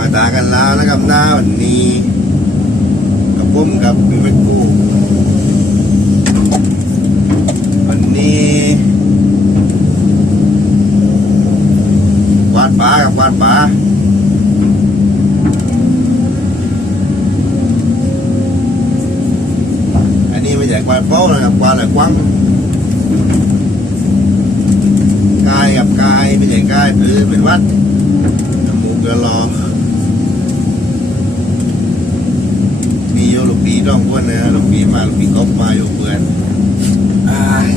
มาตากันแล้วนะครับหน้าวันนี้กับผมกับพี่เวกูวันนี้วาดป่ากับวาดป่าอันนี้ไม่ใช่กวาดเป้านะครับกวาดอะไรกว้างกายกับกายไม่ใช่กายหรือเป็นวัดจมูกก็รอโยลูกปีต้องก้นนะลูกปีมาลูกปีกบมาอยู่เพื่อนอ้าย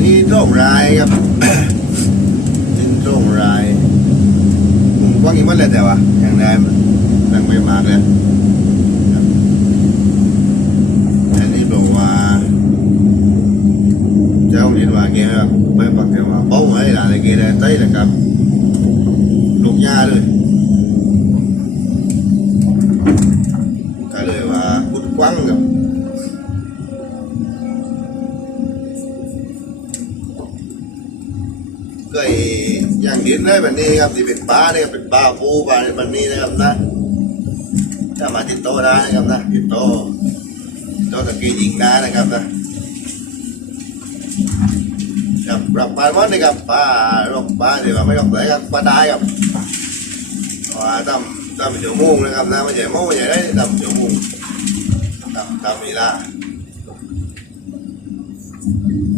นี่โรครายครับนี่โรครายผมกว้างอีกมั้เลยแต่ว่าอย่างไรมันนั่งไม่มากเลย อันนี้บอกว่าเจ้าเห็นว่าแกไม่ปักแกว่าเป้าไว้หลานแกได้ไต้นะครับ ลูกยาเลยก็เลยว่าพุดกว้างกับก็อย่างเดินได้แบบนี้ครับที่เป็นปลาเนี่ยเป็นปลาปูปลาแบบนี้นะครับนะถ้ามาติดโตได้นะครับนะติดโตเจ้าตะกี้ยิงได้นะครับนะ กับปรับปานวันนะครับป้าลงป้าเดี๋ยวไม่ต้องไหนครับป้าได้ครับว่าทำทำชั่วโมงนะครับนะไม่ใช่โมงไม่ใช่ได้ทำชั่วโมงทำทำเวลา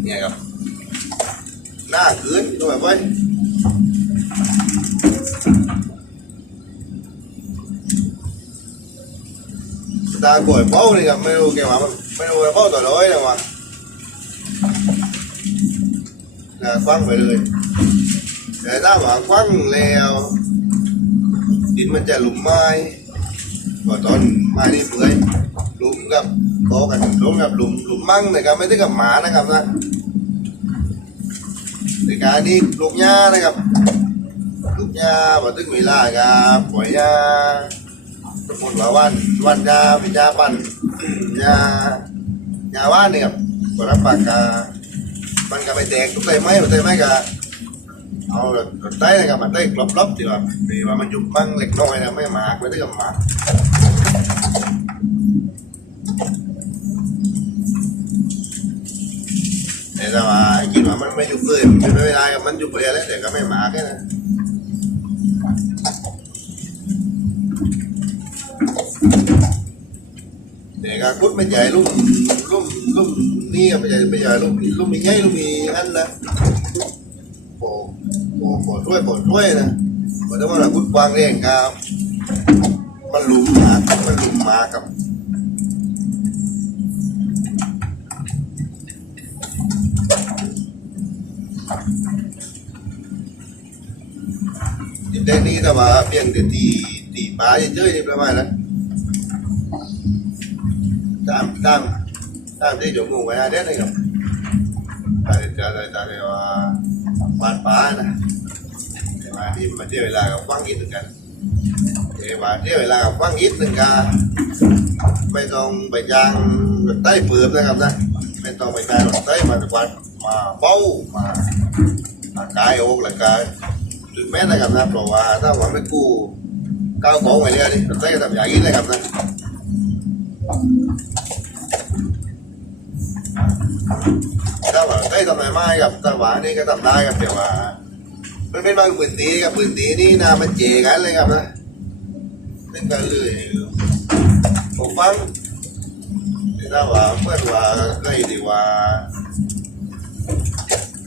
เนี่ยครับหน้าคืนดูแบบไว้ตาก่อยเป้าเลยครับไม่รู้แกว่ามันไม่รู้เป้าตัวน้อยนะวะ นะคว้างไปเลย แต่ถ้าว่าคว้างแล้ว ดินมันจะหลุมไม้พอตอนไม้นี่เปื่อยหลุมกับโตกันหลุมกับหลุมหลุมมั่งนะครับไม่ได้กับหมานะครับนะในการนี้ลูกหญ้านะครับลูกหญ้าพอถึงเวลาครับปล่อยหญ้าหมดว่าวันวันหญ้าเป็นหญ้าปั่นหญ้าหญ้าว่านเนี่ยครับกรับปากกา มันก็ไปแตกทุกใบไม้ทุกใบไม้ก็เอาเลยกดได้นะครับมันได้กรอบๆดีกว่าดีว่ามันยุบบ้างเล็กน้อยนะไม่มากไม่ได้กับมากแต่ว่าคิดว่ามันไม่ยุบเลยมันไม่ได้กับมันยุบไปแล้วแต่ก็ไม่มากแค่นั้น แต่กรพุดไม่ใหญ่ลุ่มลุ่มลุ่มนี่ไม่ใหญ่ไม่ใหญ่ลุ่มลุ่มมีใหญ่ลุ่มมีอันนะโอ้โหปวดด้วยปวดด้วยนะเพราะว่าเราพุดวางเร่งครับ มันหลุมหมามันหลุมหมากับดินแดงนี้แต่ว่าเพียงแต่ตีตีปลาเฉยๆนี่ประมาณนั้น ตามตามตามที่จมูกไปได้เลยครับตาเดียวตาเดียววานปานะเดี๋วมาที่มาเที่ยวเวลากับว่างกินหนึ่งกันเดี๋วมาเที่ยวเวลากับว่างกินหนึ่งกันไม่ต้องไปจางใต้เปลือกนะครับนะไม่ต้องไปจางใต้มาตะวันมาเป้ามากายโอกหลังกายหรือแม้นะครับนะเพราะว่าถ้าว่าไม่กู้ก้าวของไปเรื่อยนี่ใต้ทำอย่างนี้นะครับนะ ว่าได้ทำไมไม่กับถ้าว่านี่ก็ทำได้ครับเดี๋ยวว่า มันเป็นบางพื้นที่กับพื้นที่นี่นะมันเจกันเลยครับนะเป็นกันเลยผมฟังแต่ถ้าว่าเมื่อว่าใกล้ดีว่า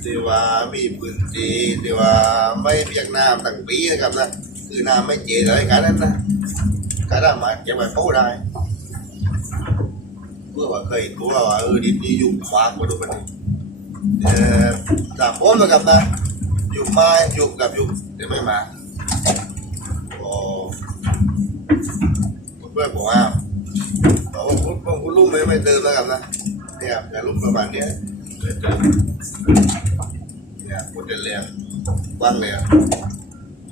ดีว่ามีพื้นที่ดีว่าไม่เพียงน้ำตั้งปีนะครับนะคือน้ำไม่เจอะไรกันนั้นนะก็ได้มาเก็บไว้ปูได้ เพื่อว่าเคยรู้ว่าเออดินนี้อยู่ฟางมาดูมันเอ่อสามคนนะครับนะอยู่ไม้อยู่กับอยู่เดี๋ยวไม่มาโอ้คุณเพื่อนบอกว่าบอกว่าคุณคุณลูกไม่ไม่เติมแล้วกันนะเนี่ยอย่าลูกประมาณเนี้ยเดี๋ยวเติมเนี่ยพูดเรียงว้างเลยอะ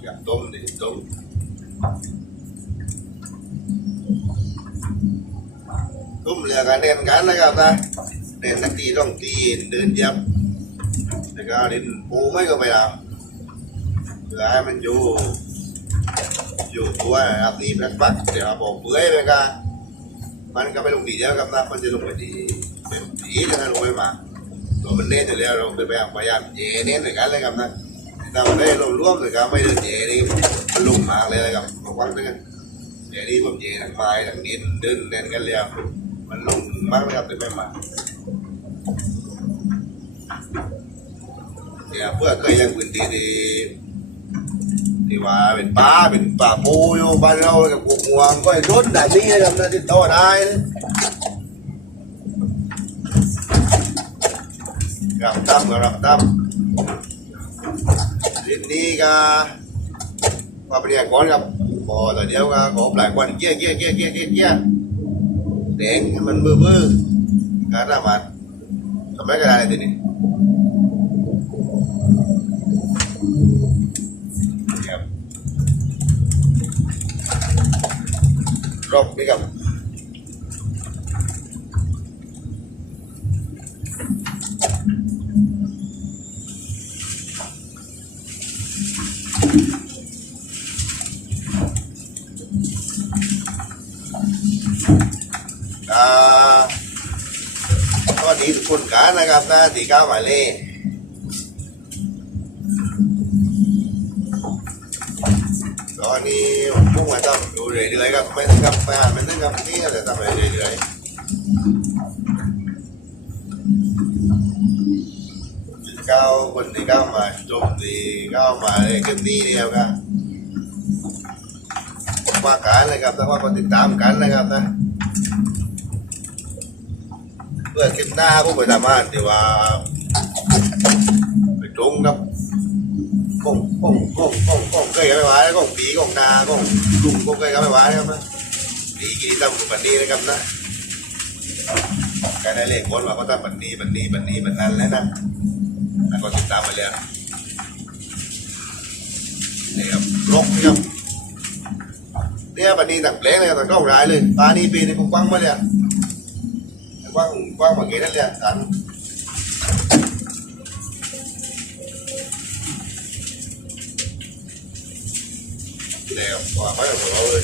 อยากต้มดิต้ม ต้มเหลือกันเน้นกันนะครับนะเน้นนักตีต้องตีเดินยับแล้วก็เดินปูไม่ก็ไปแล้วเพื่อให้มันอยู่ อยู่ตัวนะครับนี่แบ็คบัคเดี๋ยวบอกเปื่อไปกันมันก็ไปลงดีเดียวกับนะมันจะลงไปดีเป็นดีนะลงไปมาตัวมันเน้นอยู่แล้วเราไปพยายามเจเน้นเหมือนกันเลยครับนะถ้ามันได้ลงร่วมเลยครับไม่เดินเจนี่มันลุ่มมากเลยนะครับระวังด้วยกันเดี๋ยวนี้ผมเจทางไม้ทางดินเดินเล่นกันแล้ว มันลงมากเลยครับแต่ไม่มาเนี่ยเพื่อเคยยังพื้นที่ที่ที่ว่าเป็นป่าเป็นป่าปูอยู่บ้านเรากับกุกงวงก็ไอ้รถแบบนี้นะครับนะติดต่อได้รับตั้มกับรับตั้มดินนี้ก็มาเป็นอย่างก่อนครับพอแต่เดียวก็ขอหลายวันเกี้ยเกี้ยเกี้ยเกี้ยเกี้ย แดงให้มันเบื่อเบื่อการทำมันทำไมก็ได้ทีนี้ครับรอบนี้ครับ ก็ดีทุกคนกันนะครับนะตีเก้าหมายเลขตอนนี้ผมพุ่งมาต้องดูเรื่อยๆครับไม่ต้องครับไม่หาไม่ต้องครับนี่ก็จะทำไปเรื่อยๆเก้าคนที่เก้ามาจมตีเก้ามาเลยขึ้นนี่เดียวครับว่ากันเลยครับแต่ว่าก็ติดตามกันนะครับนะ เพื่อคลิปหน้าพวกไปทำงานที่ว่า ไปตรงกับกงกงกงกงกงเคยกันไม่ไหวกงปีกงนากงลุงกงเคยกันไม่ไหวนะครับนะปีกี่ทำกับบันนี้นะครับนะการได้เลขคนว่าเขาทำบันนี้บันนี้บันนี้บันนั้นแล้วนะแล้วก็ติดตามไปเลยนี่ครับลกนะครับเนี่ยบันนี้ต่างเพลงเลยต่างกล้องร้ายเลยปลานี้ปีนี้กูกว้างมาเลย quăng quăng mà ghế đất lên đánh đẹp quá bắt đầu rồi